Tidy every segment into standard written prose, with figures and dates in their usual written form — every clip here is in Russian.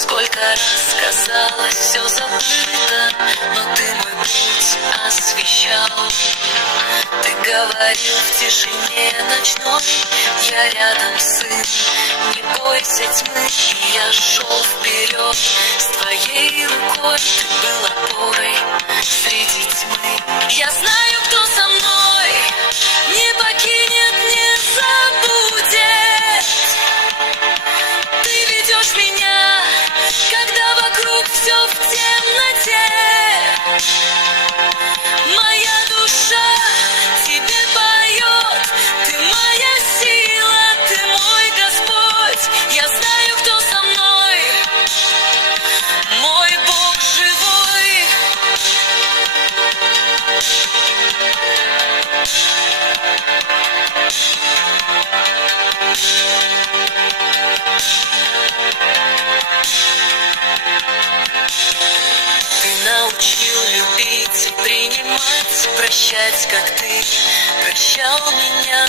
Сколько раз казалось, все забыто, но ты мой путь освещал. Ты говорил в тишине ночной, я рядом, сын, не бойся тьмы. И я шел вперед с твоей рукой, ты был опорой среди тьмы. Я знаю, кто со мной, не покинет, не забудет. Ты ведешь меня, когда вокруг все в темноте. Моя душа тебе поет, ты моя сила, ты мой Господь. Я знаю, кто со мной, мой Бог живой. Ты научил любить и принимать, прощать, как ты прощал меня.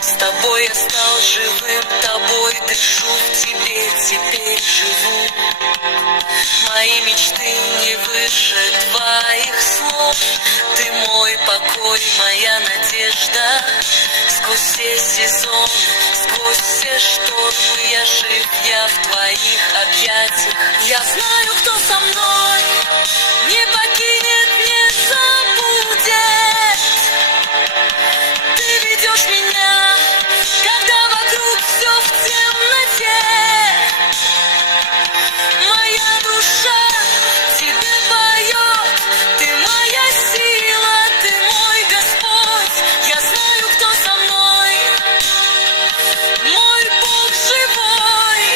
С тобой я стал живым, тобой дышу, в тебе теперь живу. Мои мечты не выше твоих слов. Ты мой покой, моя надежда. Сквозь все сезоны, сквозь все штормы я жив, я в твоих объятиях. Я знаю, кто со мной, не покинет, не забудет. Ты ведешь меня, когда вокруг все в темноте. Моя душа тебе поет, ты моя сила, ты мой Господь. Я знаю, кто со мной, мой Бог живой.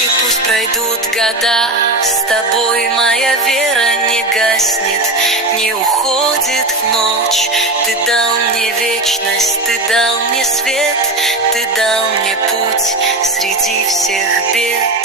И пусть пройдут года, с тобой моя вера не гаснет, не уходит в ночь. Ты дал мне вечность, ты дал мне свет, ты дал мне путь среди всех бед.